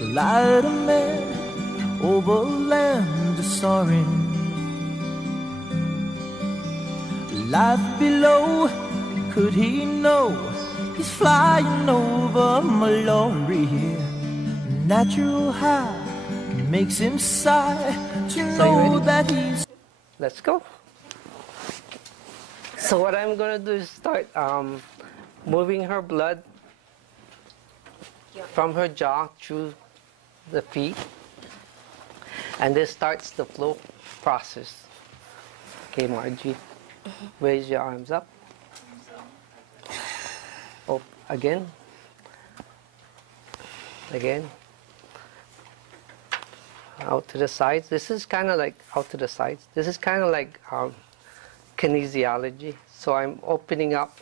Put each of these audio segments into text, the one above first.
light a man over land soaring. Life below, could he know he's flying over Mallory here? Natural high makes him sigh to know that he's... Let's go. So what I'm going to do is start moving her blood from her jaw through the feet. And this starts the flow process. Okay, Margie, raise your arms up. Oh, again. Again. Out to the sides. This is kind of like out to the sides. This is kind of like kinesiology. So I'm opening up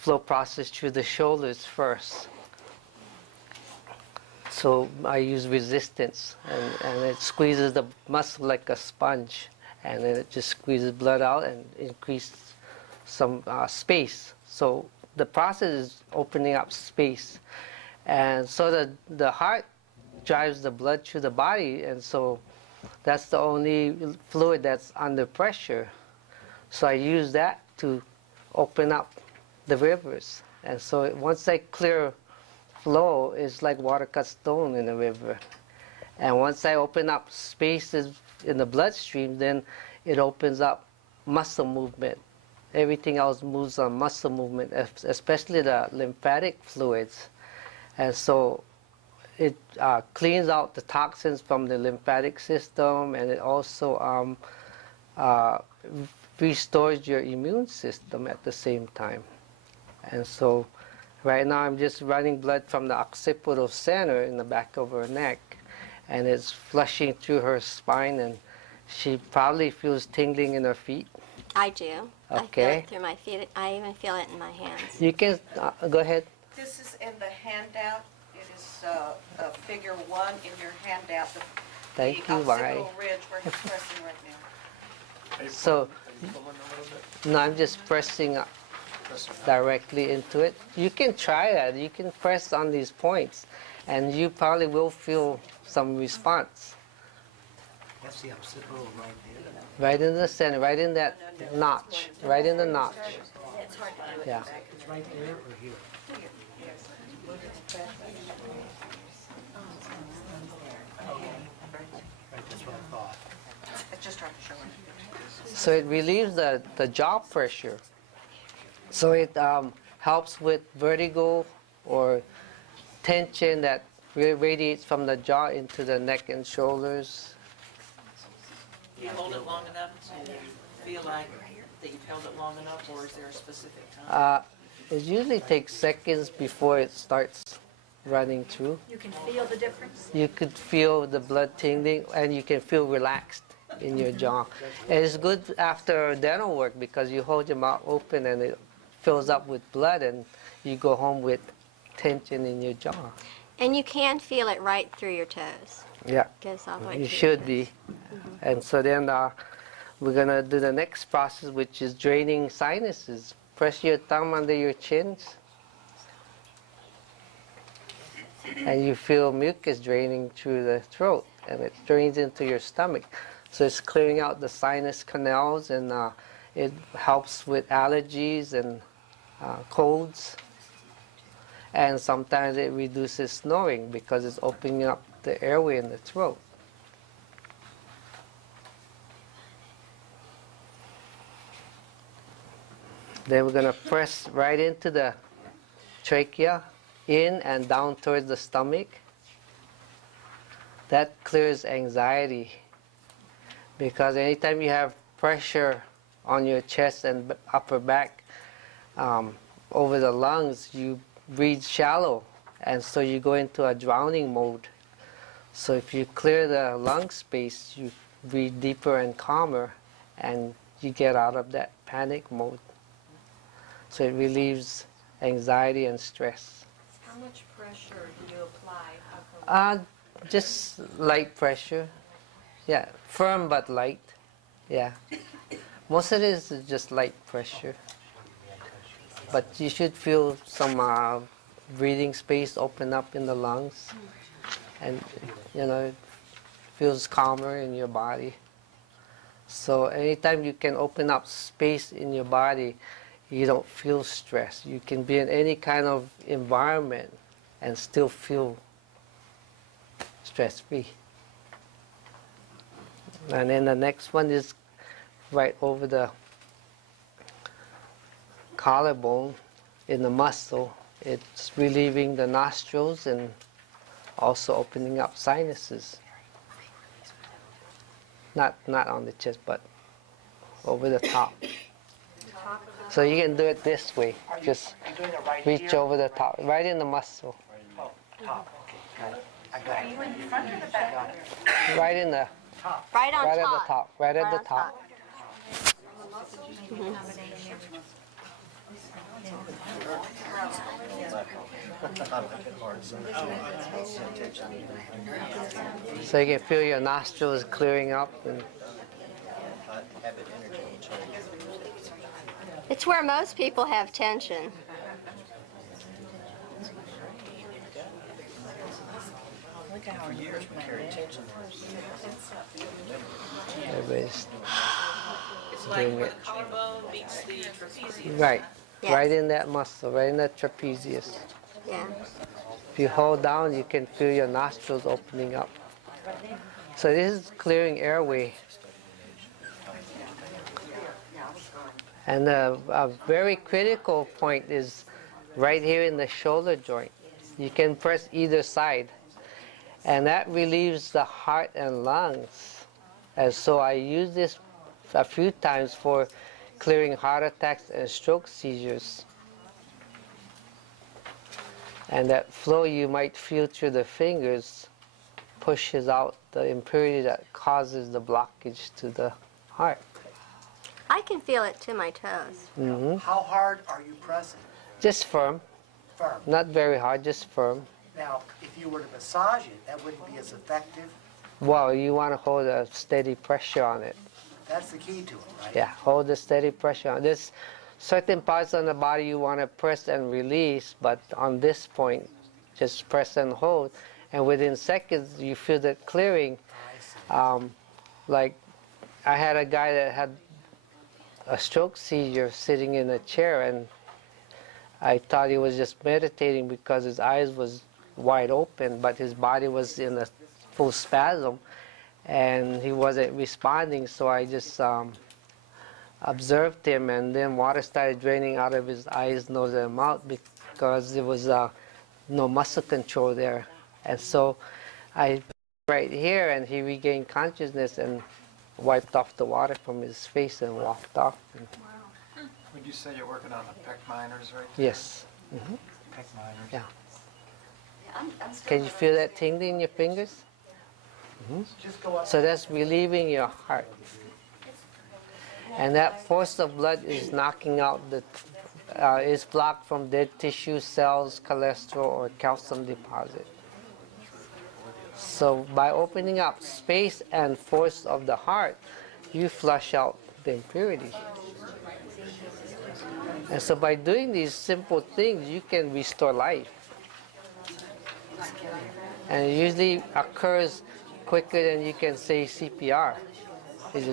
flow process through the shoulders first. So I use resistance, and it squeezes the muscle like a sponge, and then it just squeezes blood out and increases some space. So the process is opening up space, and so the heart drives the blood through the body, and so that's the only fluid that's under pressure. So I use that to open up the rivers, and so once I clear flow, it's like water cut stone in a river. And once I open up spaces in the bloodstream, then it opens up muscle movement. Everything else moves on muscle movement, especially the lymphatic fluids. And so it cleans out the toxins from the lymphatic system, and it also restores your immune system at the same time. And so right now I'm just running blood from the occipital center in the back of her neck, and it's flushing through her spine, and she probably feels tingling in her feet. I do. Okay. I feel it through my feet. I even feel it in my hands. You can, go ahead. This is in the handout. It is figure 1 in your handout. Thank you, occipital ridge where he's pressing right now. So, no, I'm just pressing directly into it. You can try that. You can press on these points, and you probably will feel some response. That's the occipital right there. Right in the center, right in that notch, right in the notch. It's hard to do it. Yeah. It's right there or here? Right, that's what I thought. It's just hard to show it. So it relieves the jaw pressure. So it helps with vertigo or tension that radiates from the jaw into the neck and shoulders. Do you hold it long enough to feel like that you've held it long enough, or is there a specific time? It usually takes seconds before it starts running through. You can feel the difference? You could feel the blood tingling, and you can feel relaxed in your jaw. And it's good after dental work because you hold your mouth open and it fills up with blood, and you go home with tension in your jaw. And you can feel it right through your toes. Yeah, Goes all the way you through should your be. toes. And so then we're going to do the next process, which is draining sinuses. Press your thumb under your chins, and you feel mucus draining through the throat, and it drains into your stomach. So it's clearing out the sinus canals, and it helps with allergies and colds. And sometimes it reduces snoring because it's opening up the airway in the throat. Then we're going to press right into the trachea, in and down towards the stomach. That clears anxiety, because anytime you have pressure on your chest and upper back over the lungs, you breathe shallow, and so you go into a drowning mode. So if you clear the lung space, you breathe deeper and calmer, and you get out of that panic mode. So it relieves anxiety and stress. How much pressure do you apply? Just light pressure. Yeah, firm but light. Yeah. Most of it is just light pressure. But you should feel some breathing space open up in the lungs. and it feels calmer in your body. So anytime you can open up space in your body, you don't feel stress. You can be in any kind of environment and still feel stress-free. And then the next one is right over the collarbone in the muscle. It's relieving the nostrils and also opening up sinuses. Not on the chest, but over the top. So you can do it this way. Just reach over the top, right in the muscle. Oh, top, okay, got it. I got Are you in the front or the back? Right in the, Right on right top. at the top, right at Right the on top. So you can feel your nostrils clearing up. And It's where most people have tension. For years we carried tension. everybody's It's like doing where it. the collarbone meets the trapezius. Right, Yes. right in that muscle, right in that trapezius. Yeah. If you hold down, you can feel your nostrils opening up. So this is clearing airway. And a very critical point is right here in the shoulder joint. You can press either side. And that relieves the heart and lungs. And so I use this a few times for clearing heart attacks and stroke seizures. And that flow you might feel through the fingers pushes out the impurity that causes the blockage to the heart. I can feel it to my toes. How hard are you pressing? Just firm, Firm. not very hard, just firm. Now, if you were to massage it, that wouldn't be as effective. Well, you want to hold a steady pressure on it. That's the key to it, right? Yeah, hold a steady pressure on. There's certain parts on the body you want to press and release, but on this point, just press and hold. And within seconds, you feel that clearing. I see. Like, I had a guy that had a stroke seizure sitting in a chair, and I thought he was just meditating because his eyes was wide open, but his body was in a full spasm, and he wasn't responding. So I just observed him, and then water started draining out of his eyes, nose, and mouth because there was no muscle control there. And so I right here, and he regained consciousness and wiped off the water from his face and walked off. And Would you say you're working on the pec minors right there? yes. Pec minors. Yeah. Can you feel that tingling in your fingers? Just go up. So that's relieving your heart. And that force of blood is knocking out the, is blocked from dead tissue, cells, cholesterol, or calcium deposit. So by opening up space and force of the heart, you flush out the impurity. And so by doing these simple things, you can restore life. And it usually occurs quicker than you can say CPR. It's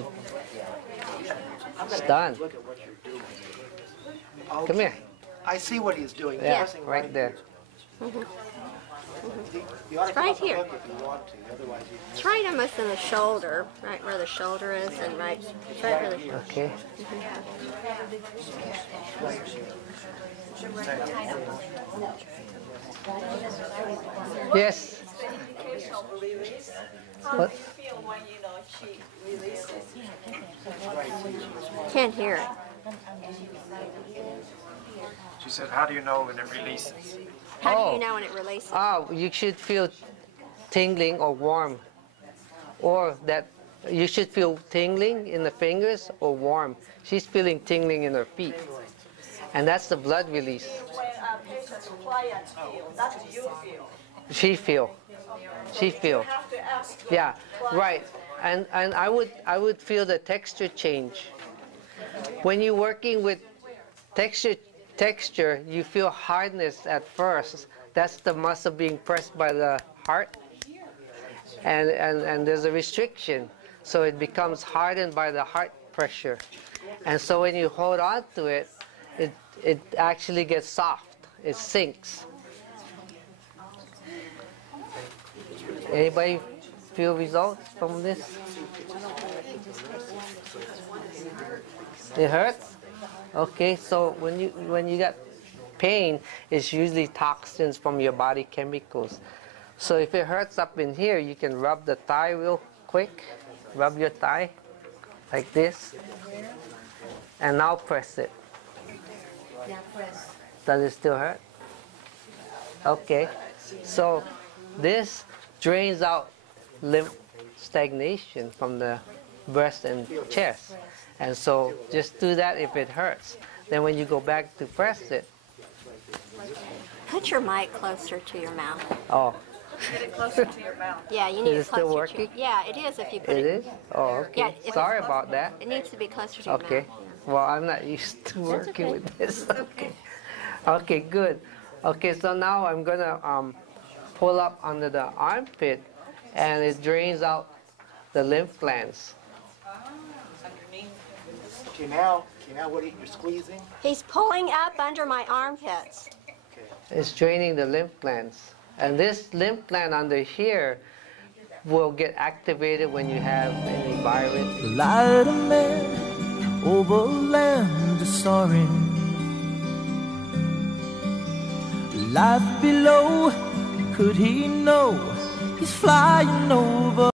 done. Look at what you're doing. Come here. I see what he's doing. Yeah, Pressing right there. You ought to It's come right up and here. look if you want to. Otherwise, you It's right almost in the shoulder, right where the shoulder is, and right where the shoulder. Okay. Yes. What? Can't hear it. She said, how do you know when it releases? How do Oh. you know when it releases? Oh, you should feel tingling or warm. Or that you should feel tingling in the fingers or warm. She's feeling tingling in her feet. And that's the blood release. When patients clients feel, that's what you feel. She feel. She feel. You have to ask. Yeah, right. And I would feel the texture change. When you're working with texture, you feel hardness at first. That's the muscle being pressed by the heart. and there's a restriction, so it becomes hardened by the heart pressure. And so when you hold on to it, it actually gets soft. It sinks. Anybody feel results from this? It hurts? Okay, so when you get pain, it's usually toxins from your body chemicals. So if it hurts up in here, you can rub the thigh real quick. Rub your thigh like this. And now press it. Does it still hurt? Okay. So this drains out lymph stagnation from the breast and chest. And so just do that if it hurts. Then when you go back to press it. Put your mic closer to your mouth. Oh. Get it closer to your mouth. Yeah, you need Is it it still closer working? to. Yeah, it is if you put It it. is? Oh, okay. Yeah, if Sorry it's- about that. It needs to be closer to your Okay. mouth. Well, I'm not used to working okay. with this. Okay. Okay, good. Okay, so now I'm gonna pull up under the armpit, and it drains out the lymph glands. Underneath. Okay, now what you're squeezing? He's pulling up under my armpits. It's draining the lymph glands, and this lymph gland under here will get activated when you have any virus. Light a man over land is soaring. Life below, could he know he's flying over